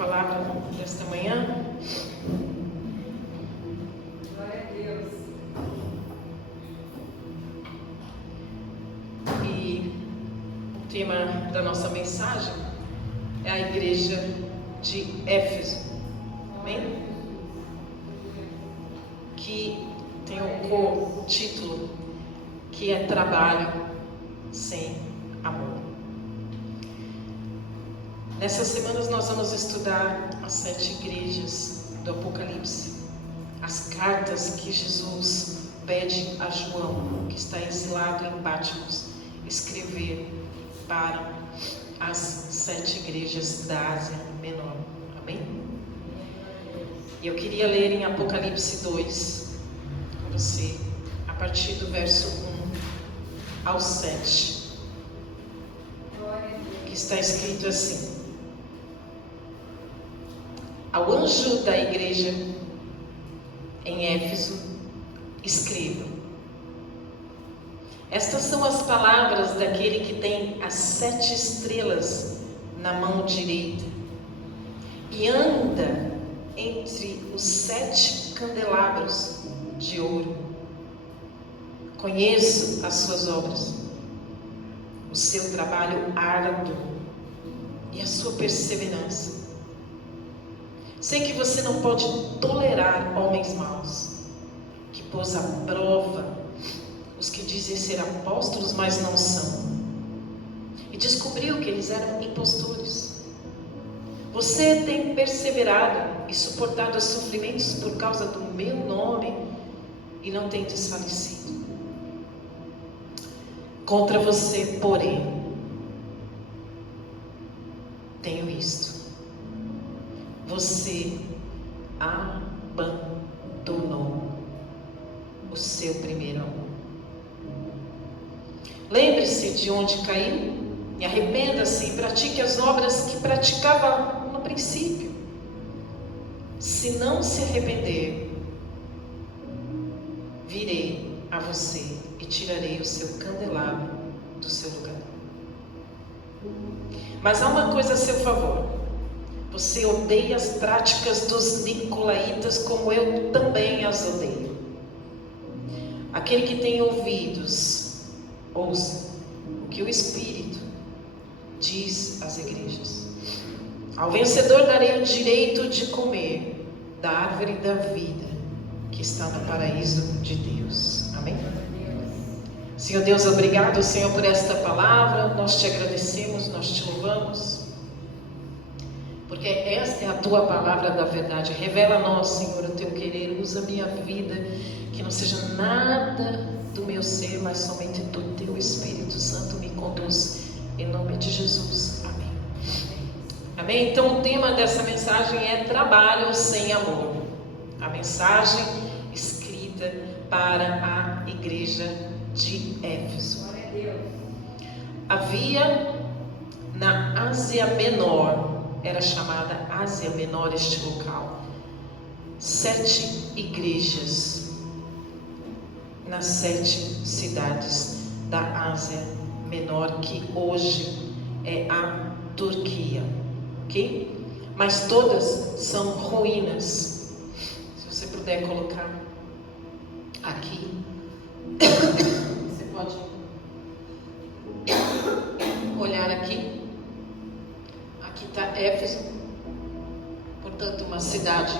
palavra desta manhã. Glória a Deus. E o tema da nossa mensagem é a igreja de Éfeso. Amém? Que tem o título que é Trabalho sem Amor. Nessas semanas nós vamos estudar as 7 igrejas do Apocalipse, as cartas que Jesus pede a João, que está exilado em Patmos, escrever para as 7 igrejas da Ásia Menor. Amém? E eu queria ler em Apocalipse 2 com você, a partir do verso 1 ao 7, que está escrito assim: Ao anjo da igreja em Éfeso, escreva: Estas são as palavras daquele que tem as 7 estrelas na mão direita e anda entre os 7 candelabros de ouro. Conheço as suas obras, o seu trabalho árduo e a sua perseverança. Sei que você não pode tolerar homens maus, que pôs à prova os que dizem ser apóstolos, mas não são, e descobriu que eles eram impostores. Você tem perseverado e suportado os sofrimentos por causa do meu nome e não tem desfalecido. Contra você, porém, tenho isto: você abandonou o seu primeiro amor. Lembre-se de onde caiu e arrependa-se e pratique as obras que praticava no princípio. Se não se arrepender, virei a você e tirarei o seu candelabro do seu lugar. Mas há uma coisa a seu favor: você odeia as práticas dos nicolaítas, como eu também as odeio. Aquele que tem ouvidos, ouça o que o Espírito diz às igrejas. Ao vencedor darei o direito de comer da árvore da vida que está no paraíso de Deus. Amém? Senhor Deus, obrigado, Senhor, por esta palavra. Nós te agradecemos, nós te louvamos, porque esta é a tua palavra da verdade. Revela a nós, Senhor, o teu querer. Usa a minha vida, que não seja nada do meu ser, mas somente do teu Espírito Santo me conduz. Em nome de Jesus. Amém. Amém? Então o tema dessa mensagem é Trabalho sem Amor. A mensagem escrita para a igreja de Éfeso. Havia na Ásia Menor, era chamada Ásia Menor este local, 7 igrejas nas 7 cidades da Ásia Menor, que hoje é a Turquia, ok? Mas todas são ruínas. Se você puder colocar aqui, você pode olhar aqui. Aqui está Éfeso, portanto uma cidade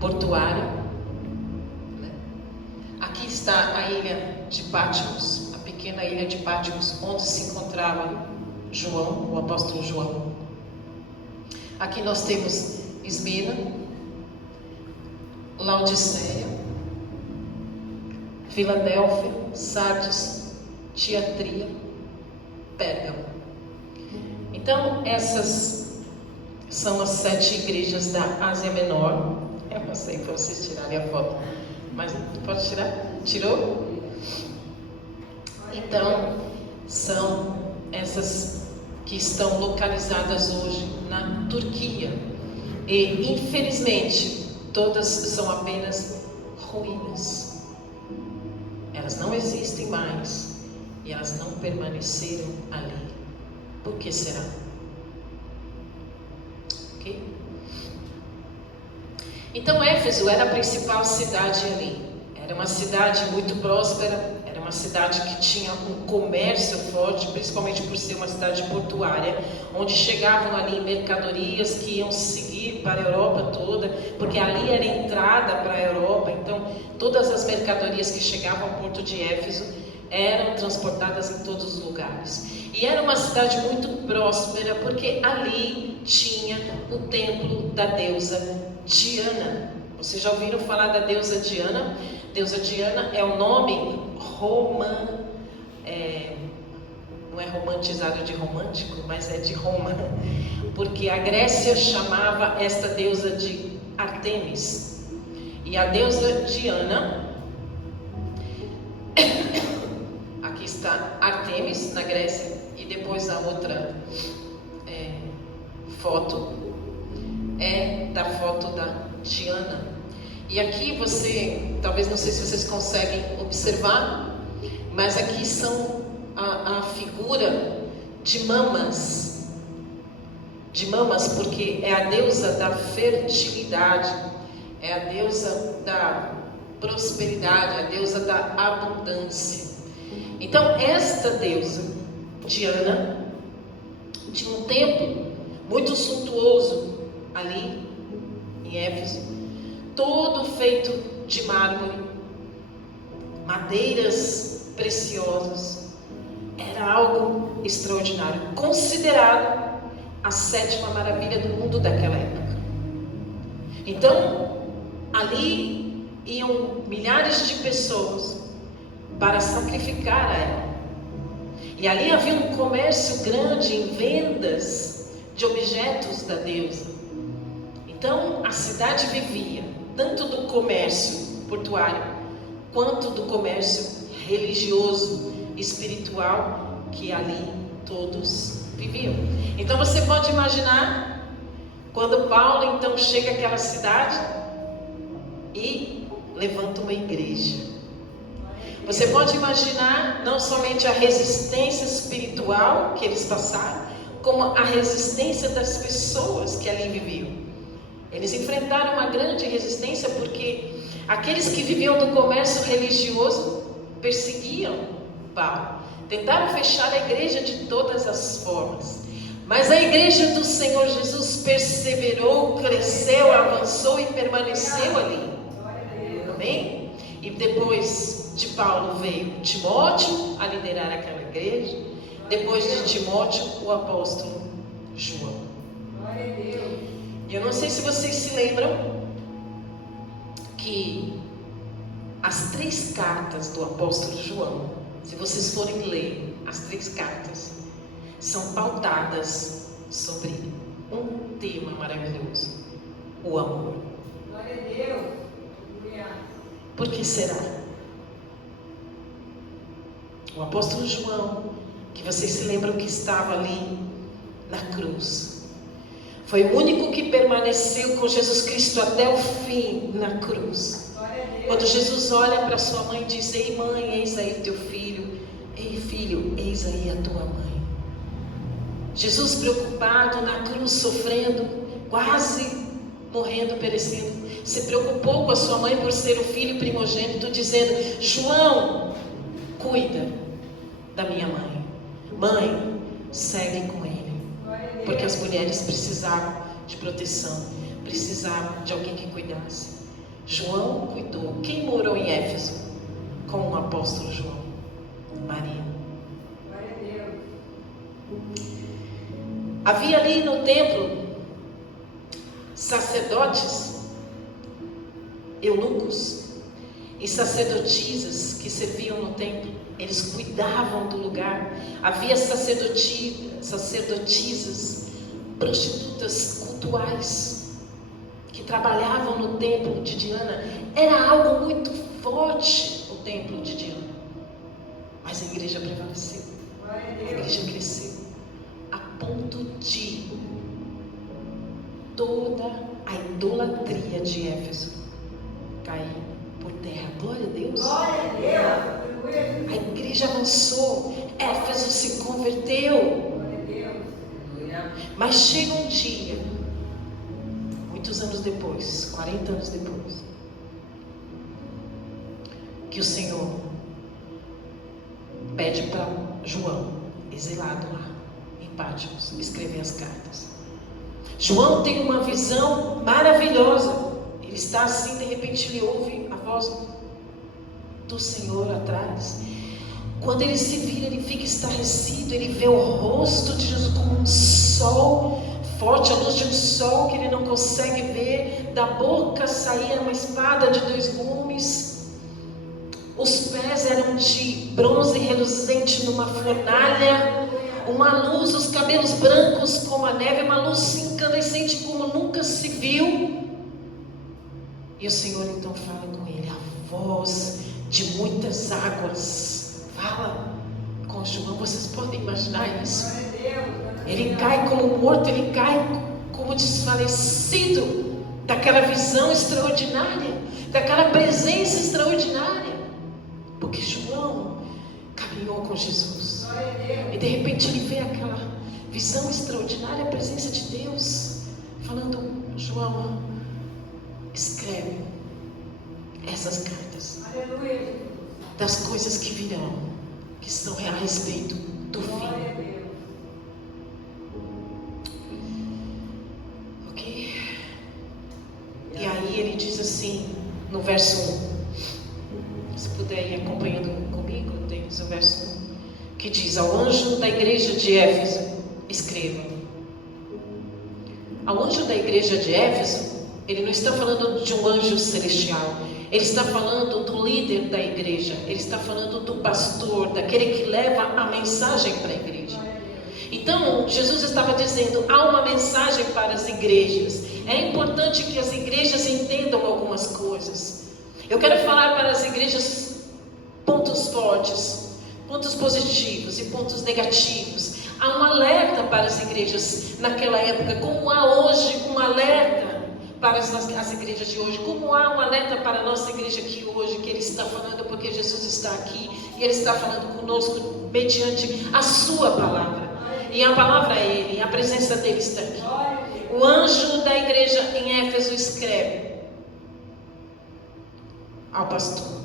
portuária, né? Aqui está a ilha de Patmos, a pequena ilha de Patmos, onde se encontrava João, o apóstolo João. Aqui nós temos Esmirna, Laodiceia, Filadélfia, Sardes, Tiatira, Pérgamo. Então essas são as 7 igrejas da Ásia Menor. Eu não sei para vocês tirarem a foto, mas pode tirar? Tirou? Então são essas que estão localizadas hoje na Turquia. E infelizmente todas são apenas ruínas. Elas não existem mais e elas não permaneceram ali. Por que será? Ok? Então Éfeso era a principal cidade ali. Era uma cidade muito próspera, era uma cidade que tinha um comércio forte, principalmente por ser uma cidade portuária, onde chegavam ali mercadorias que iam seguir para a Europa toda, porque ali era a entrada para a Europa. Então todas as mercadorias que chegavam ao porto de Éfeso eram transportadas em todos os lugares. E era uma cidade muito próspera, porque ali tinha o templo da deusa Diana. Vocês já ouviram falar da deusa Diana? Deusa Diana é o nome não é romantizado de romântico, mas é de Roma, porque a Grécia chamava esta deusa de Artemis. E a deusa Diana, aqui está Artemis na Grécia, e depois a outra foto é da foto da Diana. E aqui talvez não sei se vocês conseguem observar, mas aqui são a figura de mamas, porque é a deusa da fertilidade, é a deusa da prosperidade, a deusa da abundância. Então esta deusa Diana tinha um templo muito suntuoso ali em Éfeso, todo feito de mármore, madeiras preciosas. Era algo extraordinário, considerado a 7ª maravilha do mundo daquela época. Então, ali iam milhares de pessoas para sacrificar a ela. E ali havia um comércio grande em vendas de objetos da deusa. Então, a cidade vivia tanto do comércio portuário, quanto do comércio religioso, espiritual, que ali todos viviam. Então você pode imaginar, quando Paulo então chega àquela cidade e levanta uma igreja. Você pode imaginar não somente a resistência espiritual que eles passaram, como a resistência das pessoas que ali viviam. Eles enfrentaram uma grande resistência porque aqueles que viviam do comércio religioso perseguiam Paulo. Tentaram fechar a igreja de todas as formas. Mas a igreja do Senhor Jesus perseverou, cresceu, avançou e permaneceu ali. Amém? E depois de Paulo veio Timóteo a liderar aquela igreja. Depois de Timóteo, o apóstolo João. Glória a Deus. Eu não sei se vocês se lembram que as 3 cartas do apóstolo João, se vocês forem ler as 3 cartas, são pautadas sobre um tema maravilhoso: o amor. Glória a Deus. Por que será? O apóstolo João, que vocês se lembram que estava ali na cruz, foi o único que permaneceu com Jesus Cristo até o fim na cruz. Quando Jesus olha para sua mãe e diz: ei mãe, eis aí o teu filho. Ei filho, eis aí a tua mãe. Jesus preocupado na cruz, sofrendo, quase morrendo, perecendo, se preocupou com a sua mãe por ser o filho primogênito, dizendo: João, cuida da minha mãe. Mãe, segue com ele. Porque as mulheres precisavam de proteção, precisavam de alguém que cuidasse. João cuidou. Quem morou em Éfeso com o apóstolo João? Maria. Glória a Deus. Havia ali no templo sacerdotes, eunucos e sacerdotisas que serviam no templo. Eles cuidavam do lugar. Havia sacerdotisas, prostitutas cultuais, que trabalhavam no templo de Diana. Era algo muito forte o templo de Diana. Mas a igreja prevaleceu. A igreja cresceu a ponto de toda a idolatria de Éfeso cair por terra. Glória a Deus. Glória a Deus. A igreja avançou, Éfeso se converteu. Glória a Deus. Mas chega um dia, muitos muitos anos depois, 40 anos depois, que o Senhor pede para João, exilado lá em Patmos, escrever as cartas. João tem uma visão maravilhosa. Ele está assim, de repente ele ouve a voz do Senhor atrás. Quando ele se vira, ele fica estarrecido. Ele vê o rosto de Jesus como um sol forte, a luz de um sol que ele não consegue ver. Da boca saía uma espada de 2 gumes. Os pés eram de bronze reluzente numa fornalha. Uma luz, os cabelos brancos como a neve, uma luz incandescente como nunca se viu. E o Senhor então fala com ele, a voz de muitas águas. Fala com João, vocês podem imaginar isso? Ele cai como morto, ele cai como desfalecido daquela visão extraordinária, daquela presença extraordinária. Porque João caminhou com Jesus. E de repente ele vê aquela visão extraordinária, a presença de Deus, falando, João, escreve essas cartas das coisas que virão, que são a respeito do fim. Ok? E aí ele diz assim, no verso 1, se puder ir acompanhando comigo, temos o verso 1. Que diz, ao anjo da igreja de Éfeso, escreva. Ao anjo da igreja de Éfeso, ele não está falando de um anjo celestial, ele está falando do líder da igreja, ele está falando do pastor, daquele que leva a mensagem para a igreja. Então, Jesus estava dizendo, há uma mensagem para as igrejas. É importante que as igrejas entendam algumas coisas. Eu quero falar para as igrejas pontos fortes, pontos positivos e pontos negativos. Há um alerta para as igrejas naquela época, como há hoje um alerta para as igrejas de hoje, como há um alerta para a nossa igreja aqui hoje, que Ele está falando porque Jesus está aqui, e Ele está falando conosco mediante a sua palavra, e a palavra é Ele, a presença dEle está aqui. O anjo da igreja em Éfeso escreve ao pastor,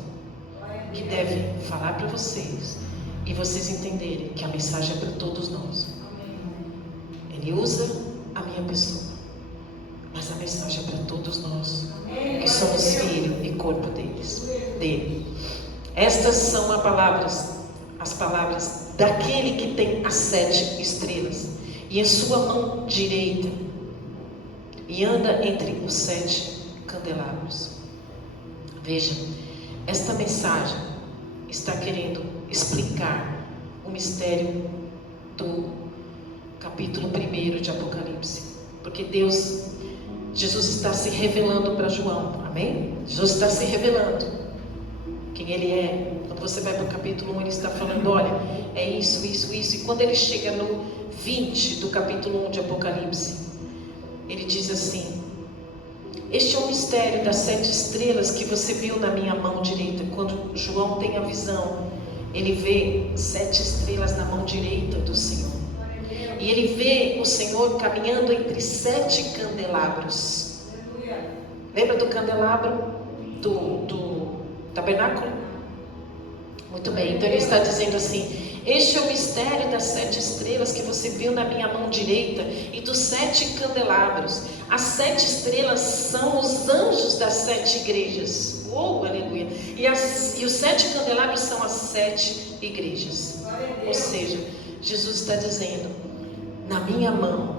que deve falar para vocês, e vocês entenderem que a mensagem é para todos nós. Ele usa a minha pessoa, mas a mensagem é para todos nós, que somos filho e corpo dele. Estas são as palavras daquele que tem as 7 estrelas, e em sua mão direita, e anda entre os 7 candelabros. Veja, esta mensagem está querendo explicar o mistério do capítulo 1 de Apocalipse, porque Jesus está se revelando para João, amém? Jesus está se revelando quem Ele é. Quando você vai para o capítulo 1, Ele está falando, olha, é isso, isso, isso. E quando Ele chega no 20 do capítulo 1 de Apocalipse, Ele diz assim, este é o mistério das 7 estrelas que você viu na minha mão direita. Quando João tem a visão, ele vê 7 estrelas na mão direita do Senhor. E ele vê o Senhor caminhando entre 7 candelabros. Lembra do candelabro do tabernáculo? Muito bem, então ele está dizendo assim, este é o mistério das 7 estrelas que você viu na minha mão direita e dos 7 candelabros. As 7 estrelas são os anjos das 7 igrejas. Oh, aleluia! E os 7 candelabros são as 7 igrejas. Ou seja, Jesus está dizendo, na minha mão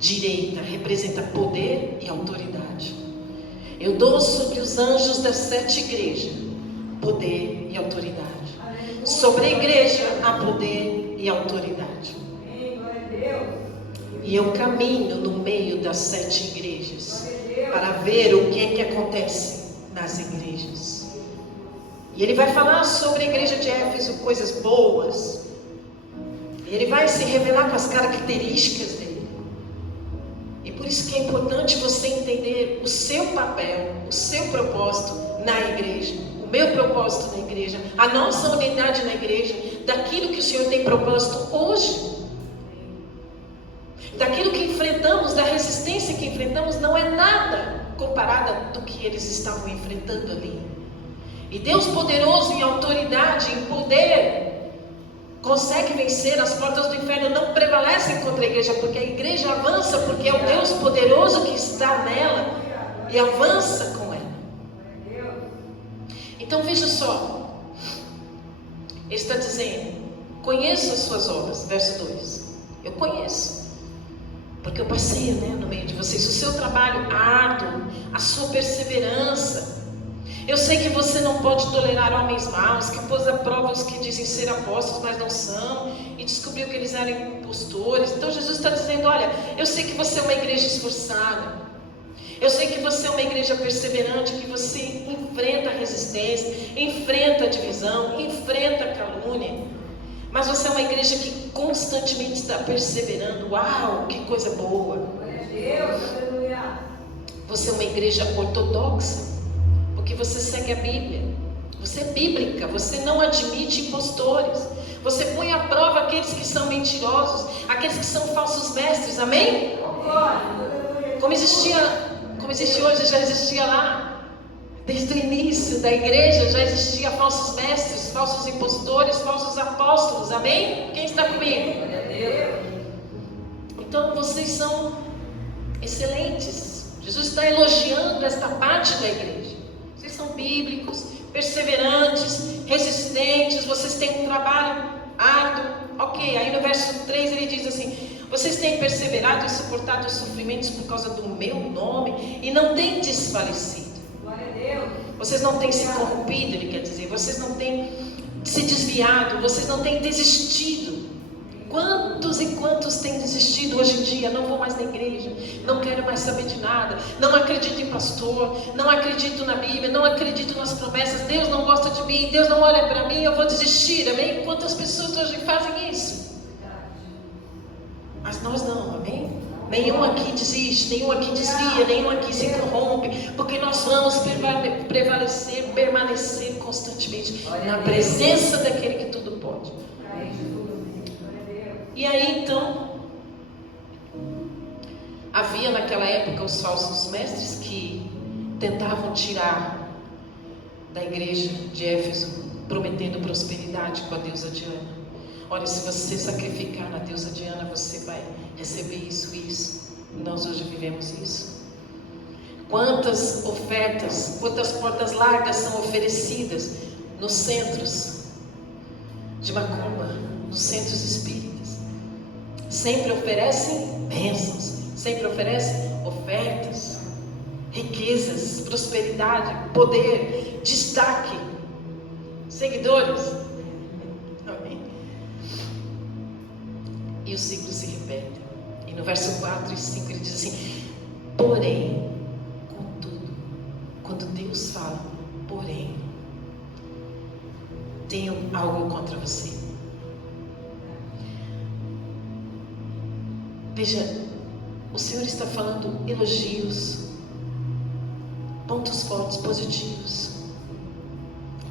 direita representa poder e autoridade. Eu dou sobre os anjos das 7 igrejas poder e autoridade. Sobre a igreja há poder e autoridade. E eu caminho no meio das 7 igrejas para ver o que é que acontece nas igrejas. E ele vai falar sobre a igreja de Éfeso, coisas boas. E ele vai se revelar com as características dele. E por isso que é importante você entender o seu papel, o seu propósito na igreja. O meu propósito na igreja, a nossa unidade na igreja, daquilo que o Senhor tem propósito hoje. Daquilo que enfrentamos, da resistência que enfrentamos, não comparada do que eles estavam enfrentando ali. E Deus poderoso em autoridade, em poder, consegue vencer. As portas do inferno não prevalecem contra a igreja, porque a igreja avança, porque é o Deus poderoso que está nela e avança com ela. Então veja só, ele está dizendo: conheço as suas obras, verso 2. Eu conheço, porque eu passei, no meio de vocês. O seu trabalho árduo, a sua perseverança. Eu sei que você não pode tolerar homens maus, que pôs à prova os que dizem ser apóstolos, mas não são, e descobriu que eles eram impostores. Então Jesus está dizendo: olha, eu sei que você é uma igreja esforçada, eu sei que você é uma igreja perseverante, que você enfrenta a resistência, enfrenta a divisão, enfrenta a calúnia, mas você é uma igreja que constantemente está perseverando. Uau, que coisa boa! Glória a Deus, aleluia. Você é uma igreja ortodoxa, porque você segue a Bíblia, você é bíblica, você não admite impostores, você põe à prova aqueles que são mentirosos, aqueles que são falsos mestres, amém? Como existe hoje, já existia lá, desde o início da igreja, já existia falsos mestres, falsos impostores, falsos apóstolos, amém? Quem está comigo? Então vocês são excelentes. Jesus está elogiando esta parte da igreja. Vocês são bíblicos, perseverantes, resistentes, vocês têm um trabalho árduo. Ok, aí no verso 3 ele diz assim: vocês têm perseverado e suportado os sofrimentos por causa do meu nome e não têm desfalecido. Glória a Deus. Vocês não têm se corrompido, ele quer dizer, vocês não têm se desviado, vocês não têm desistido. Quantos e quantos têm desistido hoje em dia? Não vou mais na igreja, não quero mais saber de nada, não acredito em pastor, não acredito na Bíblia, não acredito nas promessas, Deus não gosta de mim, Deus não olha para mim, eu vou desistir, amém? Quantas pessoas hoje fazem isso? Mas nós não, amém? Nenhum aqui desiste, nenhum aqui desvia, nenhum aqui se corrompe, porque nós vamos prevalecer, permanecer constantemente na presença daquele que tudo pode. E aí então, havia naquela época os falsos mestres que tentavam tirar da igreja de Éfeso, prometendo prosperidade com a deusa Diana. Olha, se você sacrificar na deusa Diana, você vai receber isso, isso. Nós hoje vivemos isso. Quantas ofertas, quantas portas largas são oferecidas nos centros de macumba, nos centros espíritas. Sempre oferecem bênçãos, sempre oferecem ofertas, riquezas, prosperidade, poder, destaque, seguidores. Amém? E o ciclo se repete. E no verso 4 e 5 ele diz assim: porém, contudo, quando Deus fala, porém, tenho algo contra você. Veja, o Senhor está falando elogios, pontos fortes, positivos,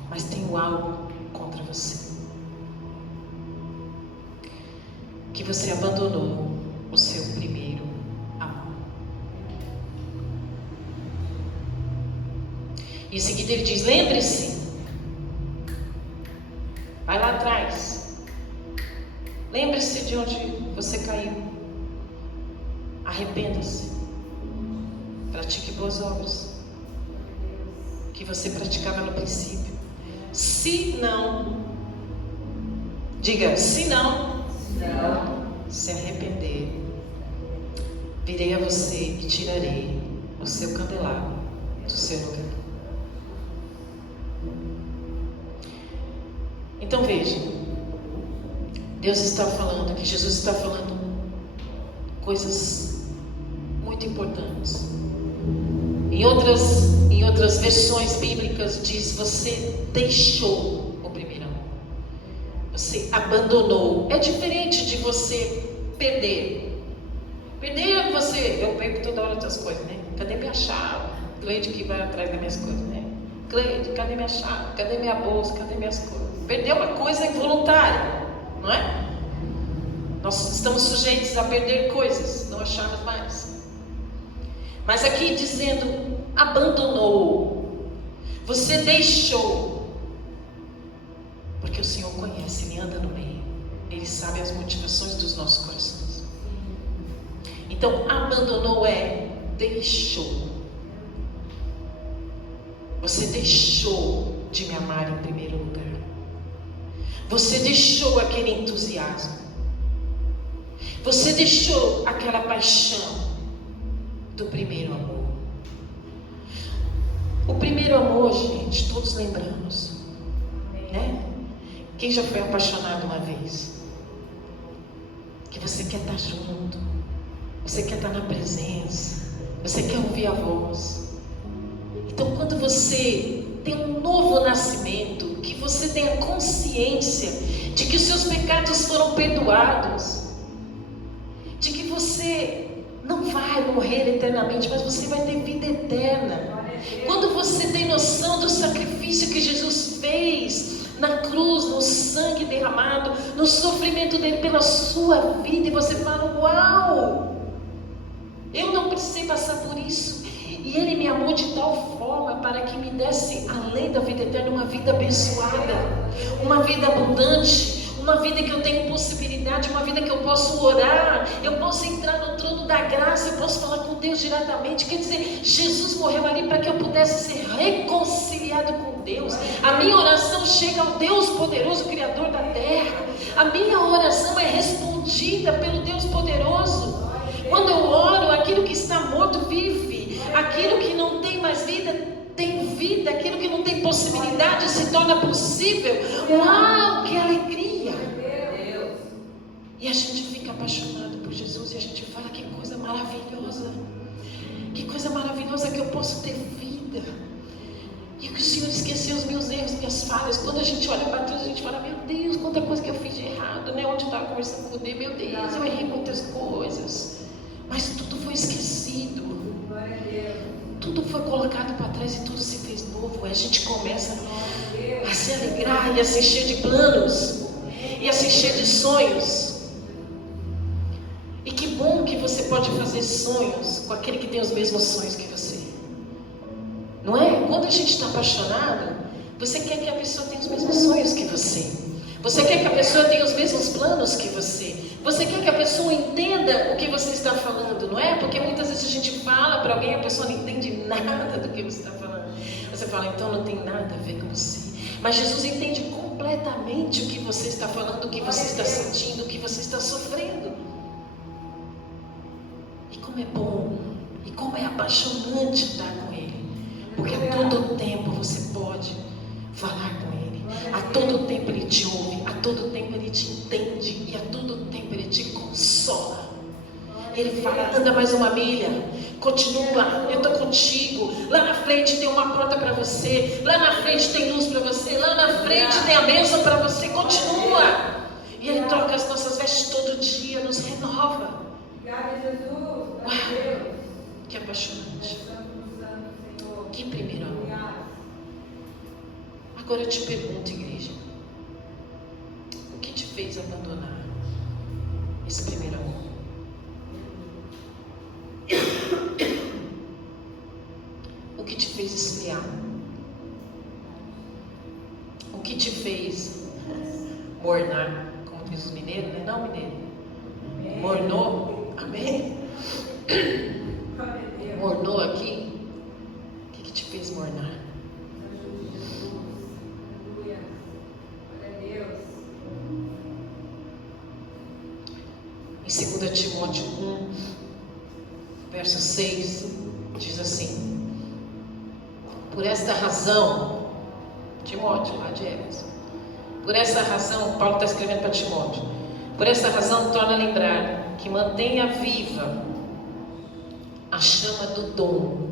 mas tenho algo contra você. Que você abandonou o seu primeiro amor. E em seguida ele diz: lembre-se, vai lá atrás, lembre-se de onde você caiu. Arrependa-se, pratique boas obras que você praticava no princípio. Se não, diga, se não se arrepender, virei a você e tirarei o seu candelabro do seu lugar. Então veja, Deus está falando aqui, Jesus está falando coisas muito importantes. Em outras versões bíblicas diz: você deixou o primeiro amor, você abandonou. É diferente de você perder. Perder você, eu perco toda hora outras coisas, né? Cadê minha chave? Cleide que vai atrás das minhas coisas, né? Cleide, cadê minha chave? Cadê minha bolsa? Cadê minhas coisas? Perder uma coisa involuntária, não é? Nós estamos sujeitos a perder coisas, não acharmos mais. Mas aqui dizendo, abandonou, você deixou, porque o Senhor conhece, Ele anda no meio, Ele sabe as motivações dos nossos corações. Então, abandonou deixou. Você deixou de me amar em primeiro lugar. Você deixou aquele entusiasmo. Você deixou aquela paixão do primeiro amor. O primeiro amor, gente, todos lembramos, né? Quem já foi apaixonado uma vez? Que você quer estar junto, você quer estar na presença, você quer ouvir a voz. Então, quando você tem um novo nascimento, que você tenha consciência de que os seus pecados foram perdoados, de que você não vai morrer eternamente, mas você vai ter vida eterna. Quando você tem noção do sacrifício que Jesus fez na cruz, no sangue derramado, no sofrimento dele pela sua vida, e você fala: uau, eu não precisei passar por isso, e ele me amou de tal forma para que me desse, além da vida eterna, uma vida abençoada, uma vida abundante, uma vida que eu tenho possibilidade, uma vida que eu posso orar, eu posso entrar no trono da graça, eu posso falar com Deus diretamente. Quer dizer, Jesus morreu ali para que eu pudesse ser reconciliado com Deus. A minha oração chega ao Deus poderoso, Criador da terra. A minha oração é respondida pelo Deus poderoso. Quando eu oro, aquilo que está morto vive, aquilo que não tem mais vida tem vida, aquilo que não tem possibilidade se torna possível. Uau, que alegria! E a gente fica apaixonado por Jesus e a gente fala: que coisa maravilhosa, que coisa maravilhosa que eu posso ter vida. E que o Senhor esqueceu os meus erros, minhas falhas. Quando a gente olha para trás, a gente fala: meu Deus, quanta coisa que eu fiz de errado, né? Onde eu estava conversando com Deus, meu Deus, eu errei muitas coisas, mas tudo foi esquecido, tudo foi colocado para trás e tudo se fez novo. Aí a gente começa a se alegrar e a se encher de planos e a se encher de sonhos. E que bom que você pode fazer sonhos com aquele que tem os mesmos sonhos que você, não é? Quando a gente está apaixonado, você quer que a pessoa tenha os mesmos sonhos que você, você quer que a pessoa tenha os mesmos planos que você quer que a pessoa entenda o que você está falando, não é? Porque muitas vezes a gente fala para alguém e a pessoa não entende nada do que você está falando. Você fala: então não tem nada a ver com você. Mas Jesus entende completamente o que você está falando, o que você está sentindo, o que você está sofrendo. E como é bom, e como é apaixonante estar com Ele, porque a todo tempo você pode falar com Ele, a todo tempo Ele te ouve, a todo tempo Ele te entende, e a todo tempo Ele te consola. Ele fala: anda mais uma milha, continua, eu estou contigo, lá na frente tem uma porta para você, lá na frente tem luz para você, lá na frente tem a bênção para você, continua. E Ele troca as nossas vestes todo dia, nos renova. Uau, que apaixonante, que primeiro amor. Agora eu te pergunto, igreja, o que te fez abandonar esse primeiro amor? O que te fez esfriar? O que te fez mornar, como diz os mineiros, né? Não, mineiro, mornou. Amém? Mornou aqui? O que te fez mornar? Em 2 Timóteo 1, verso 6, diz assim: por esta razão, Timóteo, lá de Éfeso, por essa razão, Paulo está escrevendo para Timóteo, por essa razão torna a lembrar que mantenha viva a chama do dom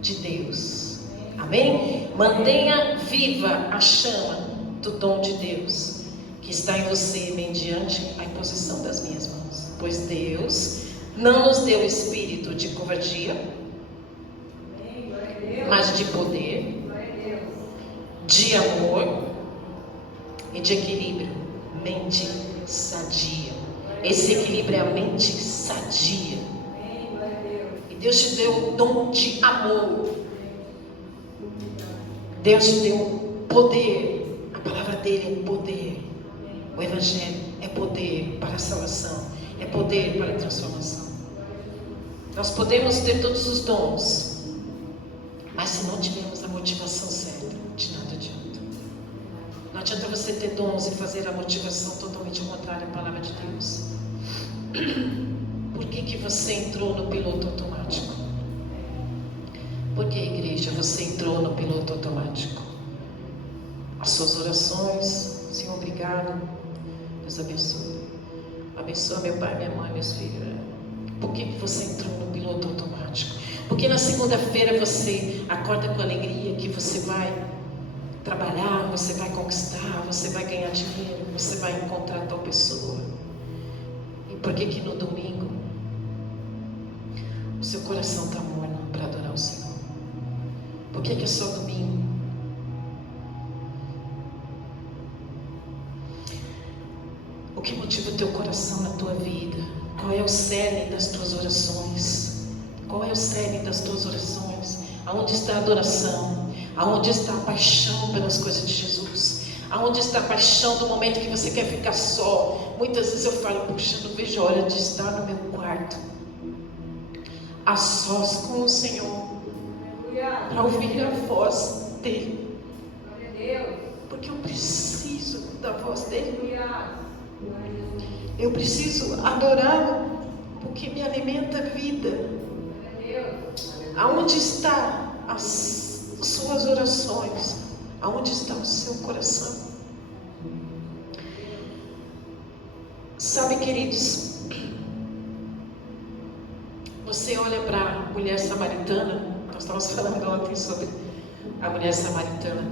de Deus. Amém? Mantenha viva a chama do dom de Deus que está em você mediante a imposição das minhas mãos. Pois Deus não nos deu espírito de covardia, mas de poder, de amor e de equilíbrio. Mente sadia. Esse equilíbrio é a mente sadia. E Deus te deu o dom de amor. Deus te deu poder. A palavra dele é poder. O Evangelho é poder para a salvação. É poder para a transformação. Nós podemos ter todos os dons, mas se não tivermos a motivação certa, de nada adianta. Não adianta você ter dons e fazer a motivação totalmente contrária à palavra de Deus. Por que você entrou no piloto automático? Por que, igreja, você entrou no piloto automático? As suas orações, Senhor, obrigado. Deus abençoe. Abençoa meu pai, minha mãe, meus filhos. Por que você entrou no piloto automático? Porque na segunda-feira você acorda com alegria que você vai trabalhar, você vai conquistar, você vai ganhar dinheiro, você vai encontrar tal pessoa. E por que no domingo o seu coração está morno para adorar o Senhor? Por que é só domingo? O que motiva o teu coração na tua vida? Qual é o cerne das tuas orações? Qual é o cerne das tuas orações? Aonde está a adoração? Aonde está a paixão pelas coisas de Jesus? Aonde está a paixão do momento que você quer ficar só? Muitas vezes eu falo, puxa, não vejo a hora de estar no meu quarto, a sós com o Senhor, para ouvir a voz dEle. Porque eu preciso da voz dEle. Eu preciso adorá-lo, porque me alimenta a vida. Aonde está as suas orações? Aonde está o seu coração? Sabe, queridos, você olha para a mulher samaritana. Nós estávamos falando ontem sobre a mulher samaritana.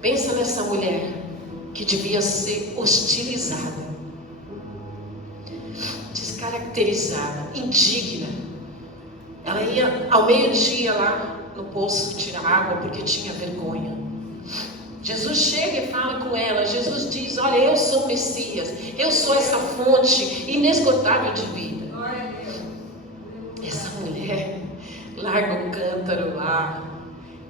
Pensa nessa mulher que devia ser hostilizada, descaracterizada, indigna. Ela ia ao meio-dia lá no poço tirar água porque tinha vergonha. Jesus chega e fala com ela. Jesus diz, olha, eu sou o Messias, eu sou essa fonte inesgotável de vida. Essa mulher larga o cântaro lá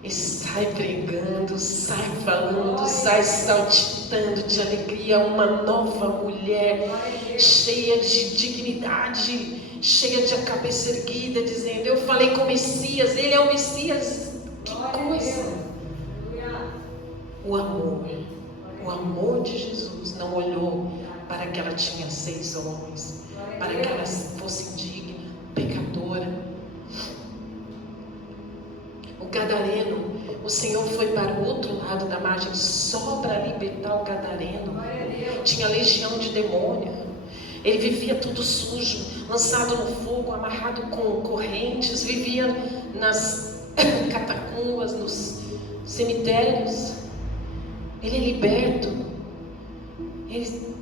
e sai pregando, sai falando, sai saltitando de alegria. Uma nova mulher, cheia de dignidade, cheia de cabeça erguida, dizendo, eu falei com o Messias, ele é o Messias. Que coisa! O amor de Jesus não olhou para que ela tinha 6 homens, para que ela fosse indigna, pecadora. O gadareno, o Senhor foi para o outro lado da margem só para libertar o gadareno. Tinha legião de demônio. Ele vivia tudo sujo, lançado no fogo, amarrado com correntes, vivia nas catacumbas, nos cemitérios. Ele é liberto. Ele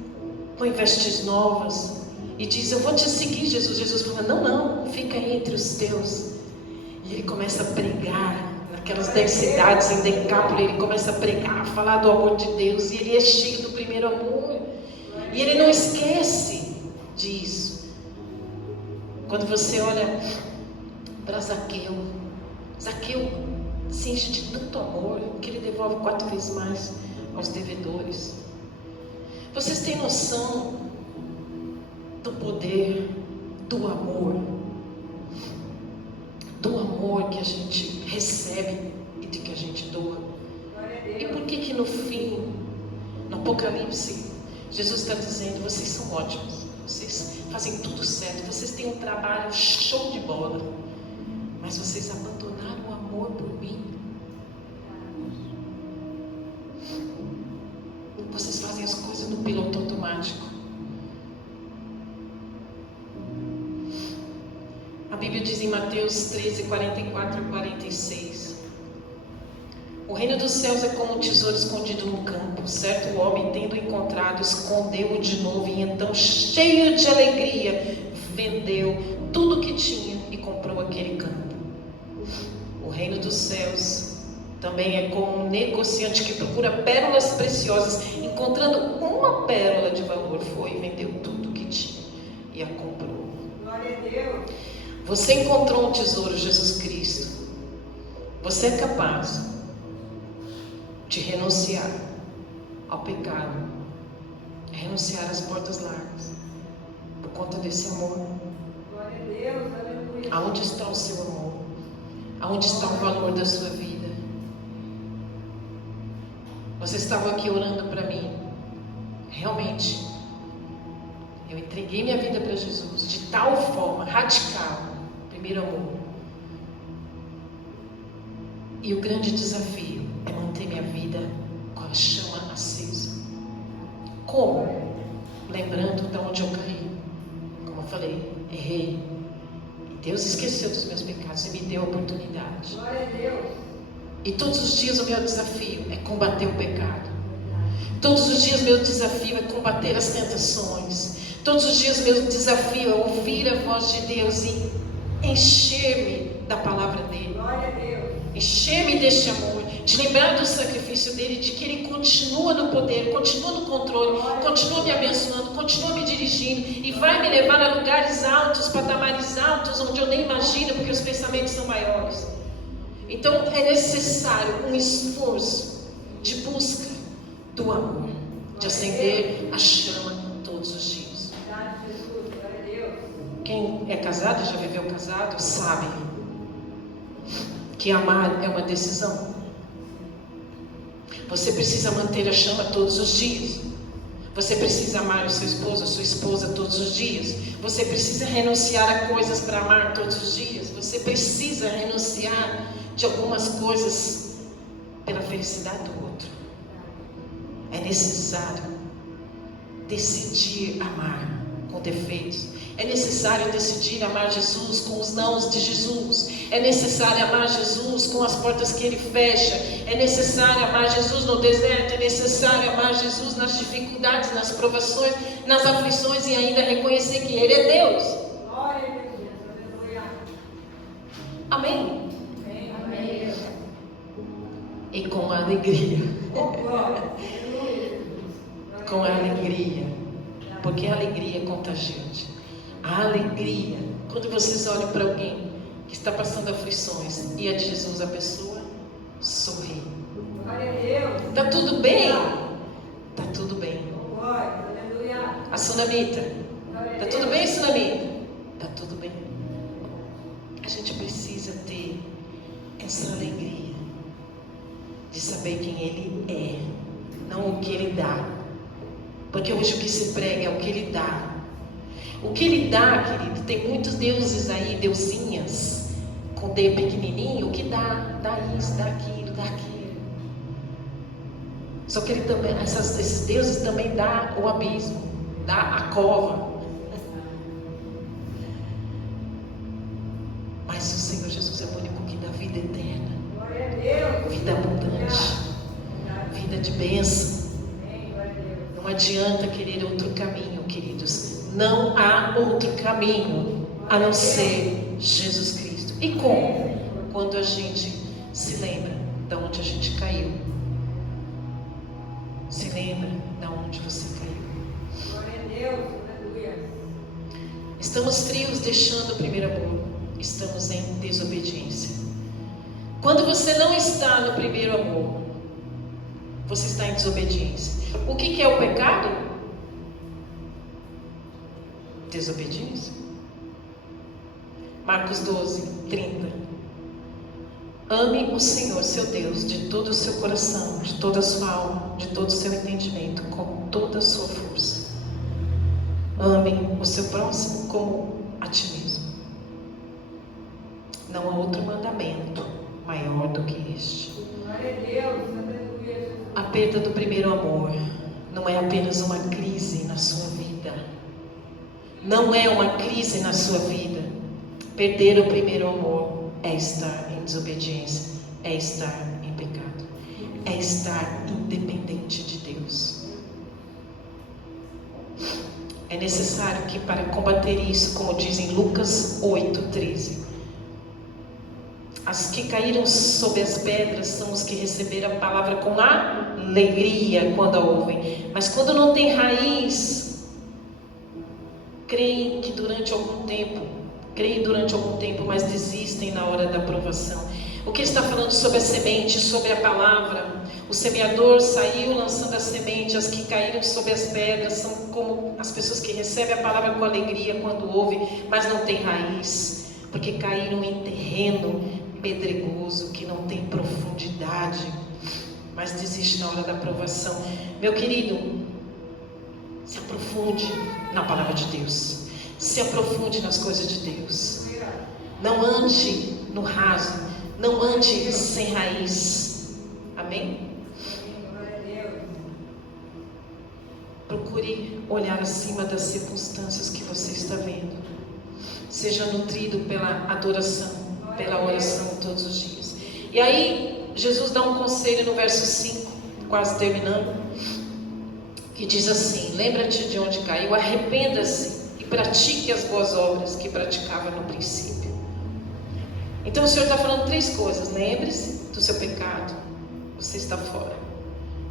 põe vestes novas e diz, eu vou te seguir, Jesus. Jesus fala, não, fica aí entre os teus. E ele começa a pregar naquelas 10 cidades em Decápolis. Ele começa a pregar, a falar do amor de Deus. E ele é cheio do primeiro amor. E ele não esquece disso. Quando você olha para Zaqueu se enche de tanto amor que ele devolve 4 vezes mais aos devedores. Vocês têm noção do poder do amor que a gente recebe e de que a gente doa? E por que no fim, no Apocalipse, Jesus está dizendo, vocês são ótimos, vocês fazem tudo certo, vocês têm um trabalho show de bola, mas vocês abandonaram o amor por mim. Vocês fazem as coisas no piloto automático. A Bíblia diz em Mateus 13, 44 e 46. O reino dos céus é como um tesouro escondido no campo. Certo homem, tendo encontrado, escondeu-o de novo. E então, cheio de alegria, vendeu tudo o que tinha e comprou aquele campo. O reino dos céus também é como um negociante que procura pérolas preciosas. Encontrando uma pérola de valor, foi e vendeu tudo o que tinha e a comprou. Glória a Deus. Você encontrou um tesouro, Jesus Cristo. Você é capaz de renunciar ao pecado, renunciar às portas largas, por conta desse amor? Glória a Deus, aleluia. Aonde está o seu amor? Aonde está o valor da sua vida? Você estava aqui orando para mim. Realmente, eu entreguei minha vida para Jesus de tal forma radical. Primeiro amor. E o grande desafio é manter minha vida com a chama acesa. Como? Lembrando de onde eu caí. Como eu falei, errei. E Deus esqueceu dos meus pecados e me deu a oportunidade. Glória a Deus. E todos os dias o meu desafio é combater o pecado. Todos os dias meu desafio é combater as tentações. Todos os dias meu desafio é ouvir a voz de Deus e encher-me da palavra dele. Glória a Deus. Encher-me deste amor, de lembrar do sacrifício dele, de que ele continua no poder, continua no controle, continua me abençoando, continua me dirigindo e vai me levar a lugares altos, patamares altos, onde eu nem imagino, porque os pensamentos são maiores. Então é necessário um esforço de busca do amor, de acender a chama todos os dias. Obrigado, Jesus. Glória a Deus. Quem é casado, já viveu casado, sabe que amar é uma decisão. Você precisa manter a chama todos os dias. Você precisa amar o seu esposo, a sua esposa todos os dias. Você precisa renunciar a coisas para amar todos os dias. Você precisa renunciar de algumas coisas pela felicidade do outro. É necessário decidir amar com defeitos. É necessário decidir amar Jesus com os nãos de Jesus. É necessário amar Jesus com as portas que Ele fecha. É necessário amar Jesus no deserto. É necessário amar Jesus nas dificuldades, nas provações, nas aflições e ainda reconhecer que Ele é Deus. Glória a Deus. Aleluia. Amém? Amém. E com alegria. Oh, glória. Aleluia. Com alegria. Porque a alegria é contagiante. A alegria, quando vocês olham para alguém que está passando aflições e é de Jesus, a pessoa sorri. Glória a Deus. Está tudo bem? Está tudo bem. Glória. Aleluia. A Sunamita, está tudo bem, Sunamita? Está tudo bem. A gente precisa ter essa alegria de saber quem Ele é, não o que Ele dá. Porque hoje o que se prega é o que Ele dá. O que Ele dá, querido, tem muitos deuses aí, deusinhas, com D pequenininho, o que dá isso, dá aquilo, dá aquilo. Só que Ele também, esses deuses também dá o abismo, dá a cova. Mas o Senhor Jesus é o único que dá vida eterna, Glória a Deus. vida abundante, vida de bênção. Amém. Glória a Deus. Não adianta querer outro caminho, queridos. Não há outro caminho a não ser Jesus Cristo. E como? Quando a gente se lembra de onde a gente caiu. Se lembra de onde você caiu. Glória a Deus. Aleluia. Estamos frios deixando o primeiro amor. Estamos em desobediência. Quando você não está no primeiro amor, você está em desobediência. O que é o pecado? Desobediência. Marcos 12, 30. Ame o Senhor, seu Deus, de todo o seu coração, de toda a sua alma, de todo o seu entendimento, com toda a sua força. Ame o seu próximo como a ti mesmo. Não há outro mandamento maior do que este. Glória a Deus. Aleluia. A perda do primeiro amor não é apenas uma crise na sua vida. Não é uma crise na sua vida. Perder o primeiro amor é estar em desobediência, é estar em pecado, é estar independente de Deus. É necessário que, para combater isso, como diz em Lucas 8:13, as que caíram sob as pedras são os que receberam a palavra com alegria quando a ouvem, mas quando não tem raiz, creem durante algum tempo, mas desistem na hora da provação. O que está falando sobre a semente, sobre a palavra. O semeador saiu lançando a semente. As que caíram sobre as pedras são como as pessoas que recebem a palavra com alegria quando ouvem, mas não tem raiz, porque caíram em terreno pedregoso, que não tem profundidade, mas desiste na hora da provação. Meu querido, se aprofunde na palavra de Deus. Se aprofunde nas coisas de Deus. Não ande no raso. Não ande sem raiz. Amém? Procure olhar acima das circunstâncias que você está vendo. Seja nutrido pela adoração, pela oração todos os dias. E aí, Jesus dá um conselho no verso 5, quase terminando, que diz assim: lembra-te de onde caiu, arrependa-se e pratique as boas obras que praticava no princípio. Então o Senhor está falando 3 coisas. Lembre-se do seu pecado. Você está fora.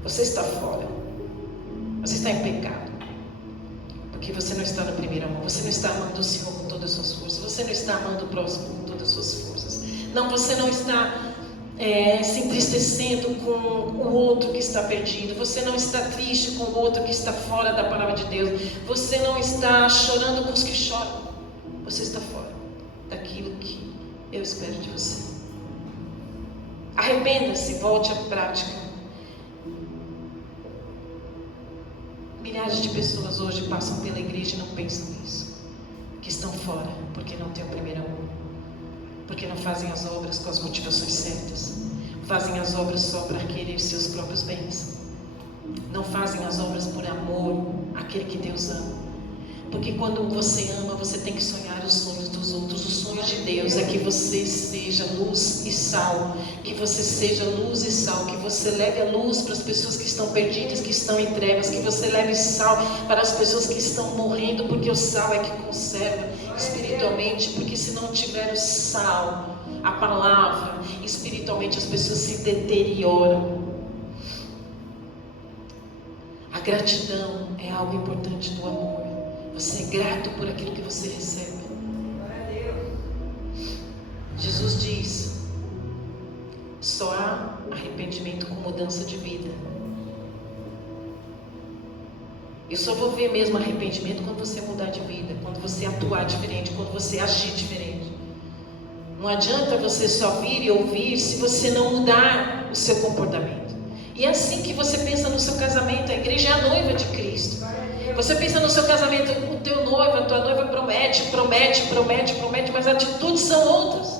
Você está fora. Você está em pecado. Porque você não está no primeiro amor. Você não está amando o Senhor com todas as suas forças. Você não está amando o próximo com todas as suas forças. Não, você não está se entristecendo com o outro que está perdido. Você não está triste com o outro que está fora da palavra de Deus. Você não está chorando com os que choram. Você está fora daquilo que eu espero de você. Arrependa-se, volte à prática. Milhares de pessoas hoje passam pela igreja e não pensam nisso, que estão fora porque não têm o primeiro amor, porque não fazem as obras com as motivações certas, fazem as obras só para querer seus próprios bens, não fazem as obras por amor àquele que Deus ama. Porque quando você ama, você tem que sonhar os sonhos dos outros. Os sonhos de Deus é que você seja luz e sal. Que você seja luz e sal. Que você leve a luz para as pessoas que estão perdidas, que estão em trevas. Que você leve sal para as pessoas que estão morrendo. Porque o sal é que conserva espiritualmente. Porque se não tiver o sal, a palavra, espiritualmente as pessoas se deterioram. A gratidão é algo importante do amor. Você é grato por aquilo que você recebe. Jesus diz: só há arrependimento com mudança de vida. Eu só vou ver mesmo arrependimento quando você mudar de vida, quando você atuar diferente, quando você agir diferente. Não adianta você só vir e ouvir se você não mudar o seu comportamento. E é assim que você pensa no seu casamento. A igreja é a noiva de Cristo. Você pensa no seu casamento, o teu noivo, a tua noiva promete, mas as atitudes são outras.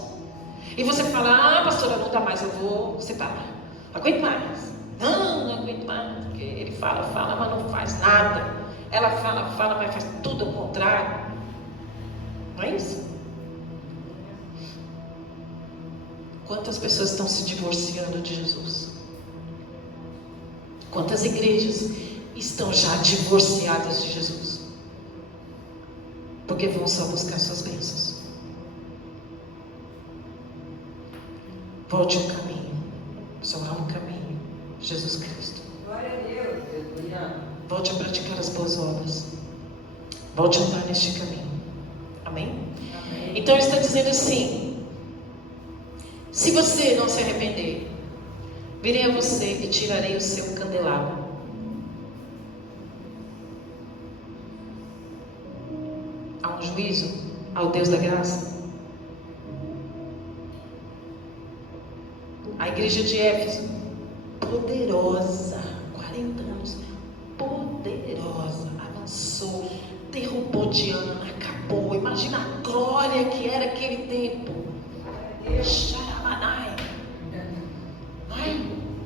E você fala: pastora, não dá mais, eu vou separar. Não aguento mais. Não aguento mais. Porque ele fala, mas não faz nada. Ela fala, mas faz tudo ao contrário. Não é isso? Quantas pessoas estão se divorciando de Jesus? Quantas igrejas estão já divorciadas de Jesus? Porque vão só buscar suas bênçãos. Volte ao caminho. Só há um caminho: Jesus Cristo. Glória a Deus. Volte a praticar as boas obras. Volte a andar neste caminho. Amém? Amém. Então ele está dizendo assim: se você não se arrepender, virei a você e tirarei o seu candelabro. Há um juízo ao Deus da graça. A igreja de Éfeso, poderosa, 40 anos, poderosa, avançou, derrubou Diana, acabou. Imagina a glória que era aquele tempo. Xaramanai.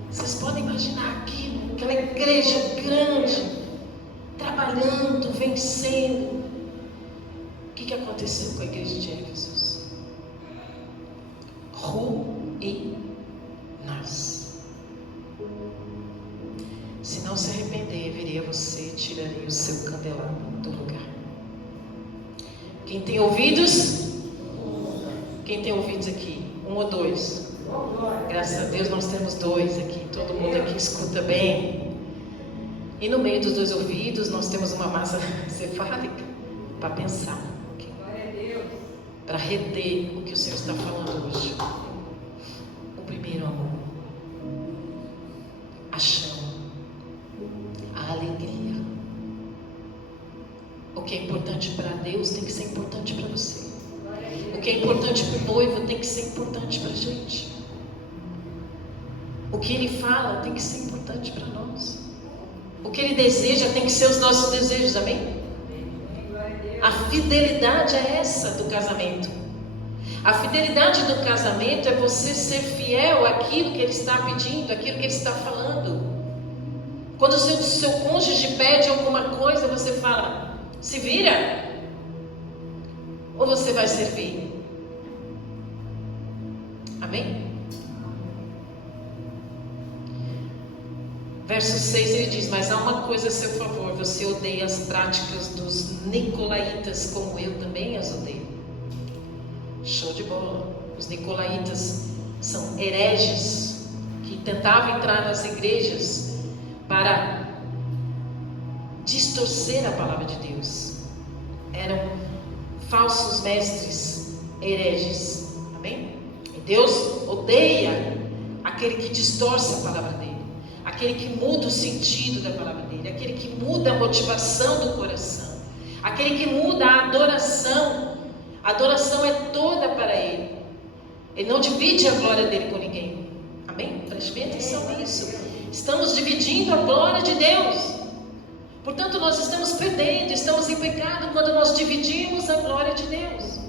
Vocês podem imaginar aquilo, aquela igreja grande, trabalhando, vencendo. O que aconteceu com a igreja de Éfeso? Ruínas. Se não se arrepender, virei a você e tirarei o seu candelabro do lugar. Quem tem ouvidos? Quem tem ouvidos aqui? 1 ou 2? Graças a Deus nós temos 2 aqui. Todo mundo aqui escuta bem. E no meio dos 2 ouvidos nós temos uma massa cefálica para pensar, para reter o que o Senhor está falando hoje. que é importante para o noivo tem que ser importante para a gente. O que ele fala tem que ser importante para nós. O que ele deseja tem que ser os nossos desejos, amém? A fidelidade é essa do casamento. A fidelidade do casamento é você ser fiel àquilo que ele está pedindo, àquilo que ele está falando. Quando o seu cônjuge pede alguma coisa, você fala, se vira. Ou você vai servir? Amém? Verso 6 ele diz, mas há uma coisa a seu favor, você odeia as práticas dos nicolaítas, como eu também as odeio. Show de bola. Os nicolaítas são hereges que tentavam entrar nas igrejas para distorcer a palavra de Deus. Eram falsos mestres, hereges. Amém? E Deus odeia aquele que distorce a palavra dele, aquele que muda o sentido da palavra dele, aquele que muda a motivação do coração, aquele que muda a adoração. A adoração é toda para ele. Ele não divide a glória dele com ninguém. Amém? Preste bem atenção nisso. Estamos dividindo a glória de Deus. Portanto, nós estamos perdendo, estamos em pecado quando nós dividimos a glória de Deus.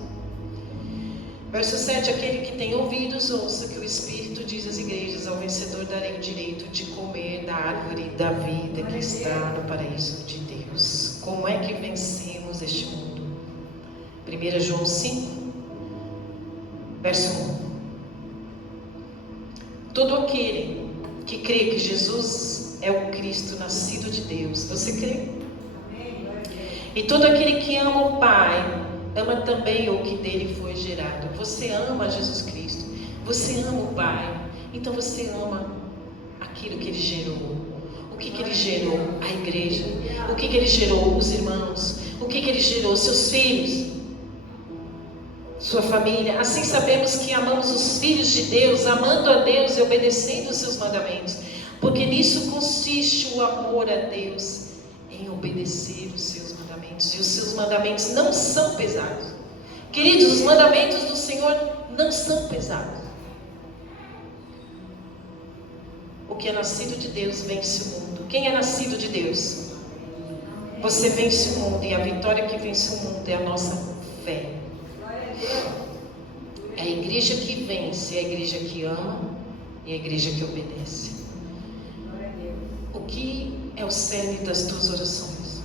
Verso 7, aquele que tem ouvidos, ouça que o Espírito diz às igrejas, ao vencedor darei o direito de comer da árvore da vida que está no paraíso de Deus. Como é que vencemos este mundo? 1 João 5, verso 1. Todo aquele que crê que Jesus é o Cristo nascido de Deus, você crê? E todo aquele que ama o Pai, ama também o que dele foi gerado. Você ama Jesus Cristo, você ama o Pai, então você ama aquilo que ele gerou. O que ele gerou? A igreja. O que ele gerou? Os irmãos. O que ele gerou? Seus filhos, sua família. Assim sabemos que amamos os filhos de Deus, amando a Deus e obedecendo os seus mandamentos, porque nisso consiste o amor a Deus, em obedecer os seus mandamentos. E os seus mandamentos não são pesados. Queridos, os mandamentos do Senhor não são pesados. O que é nascido de Deus vence o mundo. Quem é nascido de Deus? Você vence o mundo, e a vitória que vence o mundo é a nossa fé. É a igreja que vence, é a igreja que ama e a igreja que obedece. O que é o cerne das tuas orações?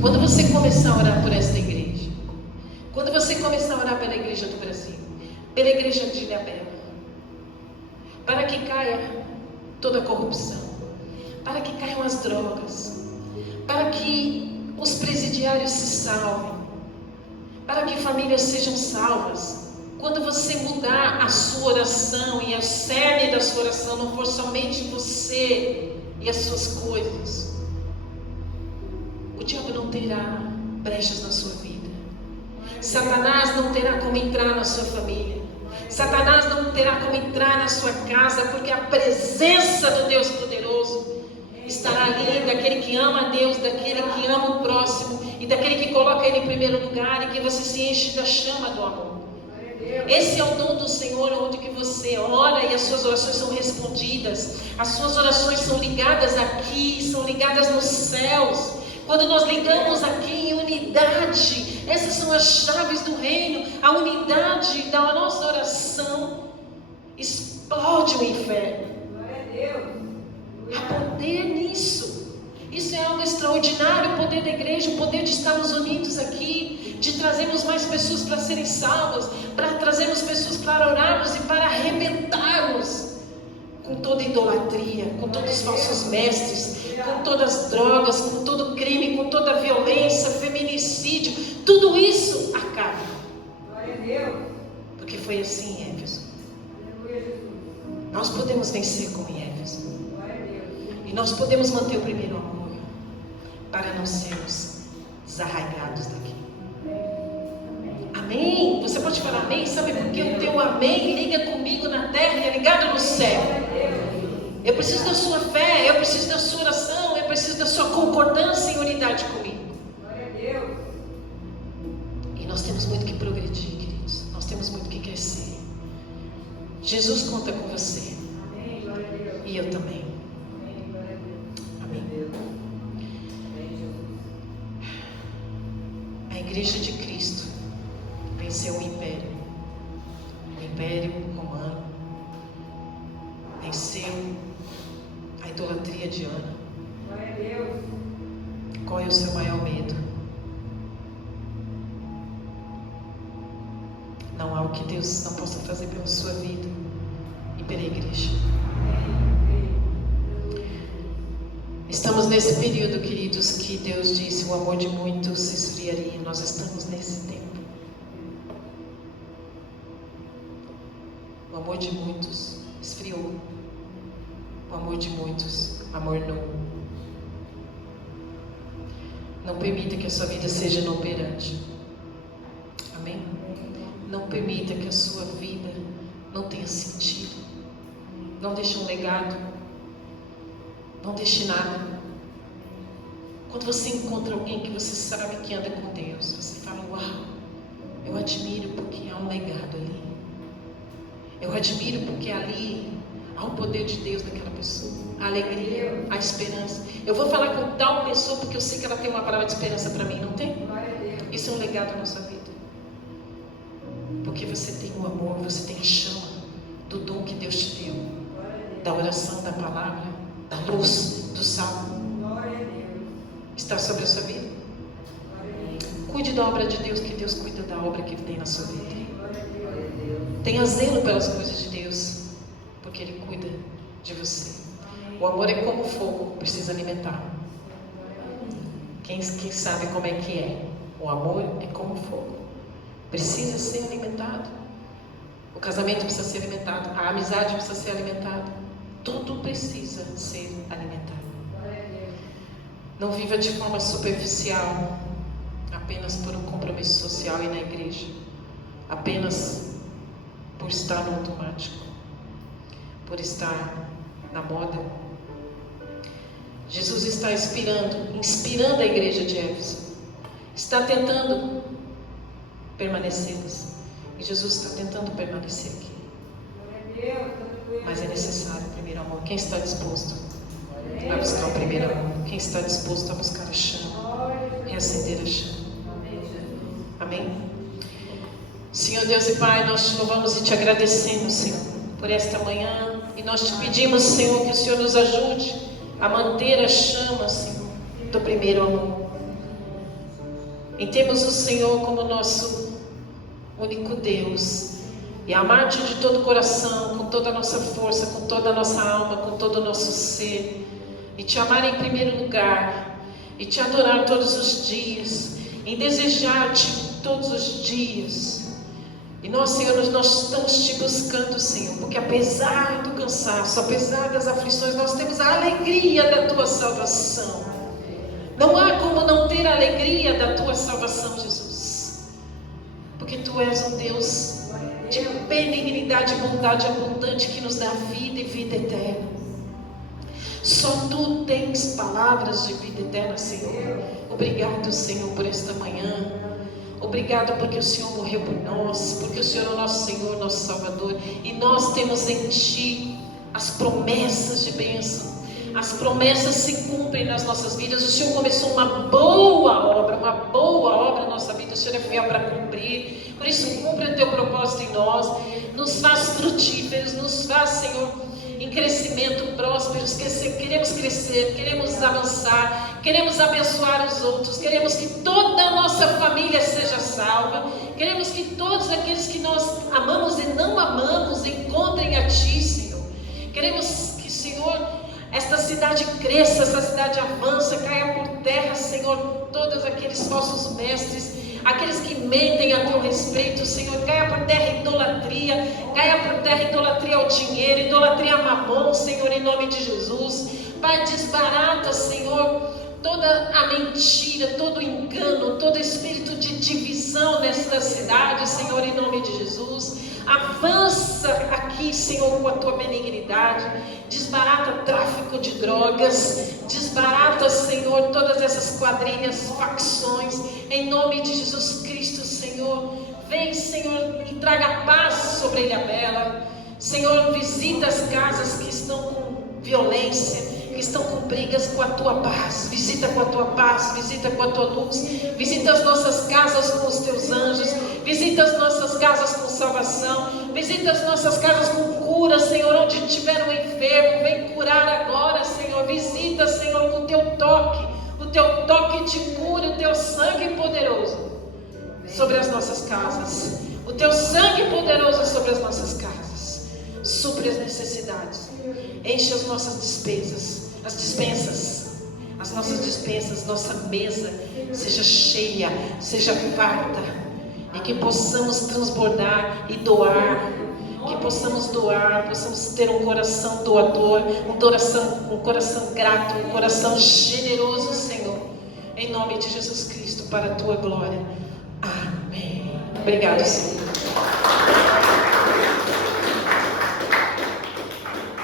Quando você começar a orar por esta igreja, quando você começar a orar pela igreja do Brasil, pela igreja de Ilhabela, para que caia toda a corrupção, para que caiam as drogas, para que os presidiários se salvem, para que famílias sejam salvas. Quando você mudar a sua oração e a cerne da sua oração não for somente você e as suas coisas, o diabo não terá brechas na sua vida. Satanás não terá como entrar na sua família. Satanás não terá como entrar na sua casa, porque a presença do Deus poderoso estará ali, daquele que ama a Deus, daquele que ama o próximo e daquele que coloca ele em primeiro lugar, e que você se enche da chama do amor. Esse é o dom do Senhor, onde que você ora e as suas orações são respondidas. As suas orações são ligadas aqui, são ligadas nos céus. Quando nós ligamos aqui em unidade, essas são as chaves do reino. A unidade da nossa oração explode o inferno. Há poder nisso. Isso é algo extraordinário, o poder da igreja, o poder de estarmos unidos aqui, de trazermos mais pessoas para serem salvas, para trazermos pessoas para orarmos e para arrebentarmos com toda idolatria, com todos os falsos mestres, com todas as drogas, com todo crime, com toda a violência, feminicídio. Tudo isso acaba. Porque foi assim em Éfeso. Nós podemos vencer como em Éfeso. E nós podemos manter o primeiro amor, para não sermos desarraigados daqui. Amém? Você pode falar amém? Sabe por que o teu amém liga comigo na terra e é ligado no céu? Eu preciso da sua fé, eu preciso da sua oração, eu preciso da sua concordância em unidade comigo. E nós temos muito que progredir, querido. Jesus conta com você. Amém. Glória a Deus. E eu também. Amém. Glória a Deus. Amém. A Igreja de Cristo venceu o Império Romano, venceu a idolatria de Ana. Glória a Deus. Qual é o seu maior medo? Não há o que Deus não possa fazer pela sua vida e pela igreja. Estamos nesse período, queridos, que Deus disse: o amor de muitos se esfriaria. Nós estamos nesse tempo. O amor de muitos esfriou. O amor de muitos amornou. Não permita que a sua vida seja inoperante. Amém? Não permita que a sua vida não tenha sentido. Não deixe um legado. Não deixe nada. Quando você encontra alguém que você sabe que anda com Deus, você fala: uau, eu admiro porque há um legado ali. Eu admiro porque ali há o poder de Deus naquela pessoa, a alegria, a esperança. Eu vou falar com tal pessoa porque eu sei que ela tem uma palavra de esperança para mim, não tem? Glória a Deus. Isso é um legado na sua vida. Porque você tem o amor, você tem a chama do dom que Deus te deu, Glória a Deus. da oração, da palavra, da luz, do sal. Glória a Deus. Está sobre a sua vida? Glória a Deus. Cuide da obra de Deus, que Deus cuida da obra que Ele tem na sua vida. Glória a Deus. Tenha zelo pelas coisas de Deus, porque Ele cuida de você. O amor é como fogo, precisa alimentar. Quem sabe como é que é? O amor é como fogo, precisa ser alimentado. O casamento precisa ser alimentado, a amizade precisa ser alimentada. Tudo precisa ser alimentado. Glória a Deus. Não viva de forma superficial, apenas por um compromisso social e na igreja, apenas por estar no automático, por estar na moda. Jesus está inspirando a igreja de Éfeso, está tentando permanecê-los, e Jesus está tentando permanecer aqui. Glória a Deus. Aleluia. Mas é necessário o primeiro amor. Quem está disposto a buscar o primeiro amor? Quem está disposto a buscar a chama, Glória a Deus. reacender a chama? Amém, Jesus. Amém? Senhor Deus e Pai, nós te louvamos e te agradecemos, Senhor, por esta manhã. E nós te pedimos, Senhor, que o Senhor nos ajude a manter a chama, Senhor, do primeiro amor. Em termos o Senhor como nosso único Deus, e amar-te de todo o coração, com toda a nossa força, com toda a nossa alma, com todo o nosso ser, e te amar em primeiro lugar, e te adorar todos os dias, em desejar-te todos os dias. E nós, Senhor, nós estamos te buscando, Senhor, porque apesar do cansaço, apesar das aflições, nós temos a alegria da tua salvação. Não há como não ter a alegria da tua salvação, Jesus, porque tu és um Deus de benignidade e bondade abundante, que nos dá vida e vida eterna. Só tu tens palavras de vida eterna, Senhor. Obrigado, Senhor, por esta manhã. Obrigado porque o Senhor morreu por nós, porque o Senhor é o nosso Senhor, nosso Salvador, e nós temos em Ti as promessas de bênção. As promessas se cumprem nas nossas vidas. O Senhor começou uma boa obra na nossa vida. O Senhor é fiel para cumprir. Por isso, cumpre o teu propósito em nós. Nos faz frutíferos, nos faz, Senhor, em crescimento, prósperos. Queremos crescer, queremos avançar, queremos abençoar os outros. Queremos que toda a nossa família seja salva. Queremos que todos aqueles que nós amamos e não amamos encontrem a Ti, Senhor. Queremos que, Senhor, esta cidade cresça, essa cidade avança, caia por terra, Senhor, todos aqueles falsos mestres, aqueles que mentem a teu respeito, Senhor, caia por terra idolatria, ao dinheiro, idolatria a mamon, Senhor, em nome de Jesus. Pai, desbarata, Senhor, toda a mentira, todo o engano, todo espírito de divisão nesta cidade, Senhor, em nome de Jesus. Avança aqui, Senhor, com a tua benignidade. Desbarata tráfico de drogas. Desbarata, Senhor, todas essas quadrilhas, facções. Em nome de Jesus Cristo, Senhor. Vem, Senhor, e traga paz sobre Ilhabela. Senhor, visita as casas que estão com violência, que estão com brigas, com a tua paz. Visita com a tua paz, visita com a tua luz. Visita as nossas casas com os teus anjos. Visita as nossas casas com salvação. Visita as nossas casas com cura, Senhor. Onde tiver um enfermo, vem curar agora, Senhor. Visita, Senhor, com o teu toque. O teu toque de cura, o teu sangue poderoso sobre as nossas casas. O teu sangue poderoso sobre as nossas casas. Supre as necessidades. Enche as nossas despesas. As nossas dispensas, nossa mesa seja cheia, seja farta, e que possamos transbordar e doar, que possamos doar, possamos ter um coração doador, um coração grato, um coração generoso, Senhor, em nome de Jesus Cristo, para a tua glória. Amém. Obrigado, Senhor.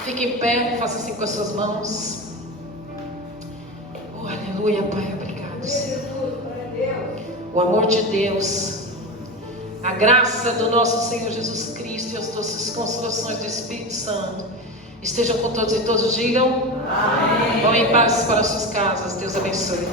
Fique em pé, faça assim com as suas mãos. Oh, aleluia, Pai, obrigado, Senhor. O amor de Deus, a graça do nosso Senhor Jesus Cristo e as doces consolações do Espírito Santo estejam com todos e todos digam amém. Vão em paz para as suas casas. Deus abençoe.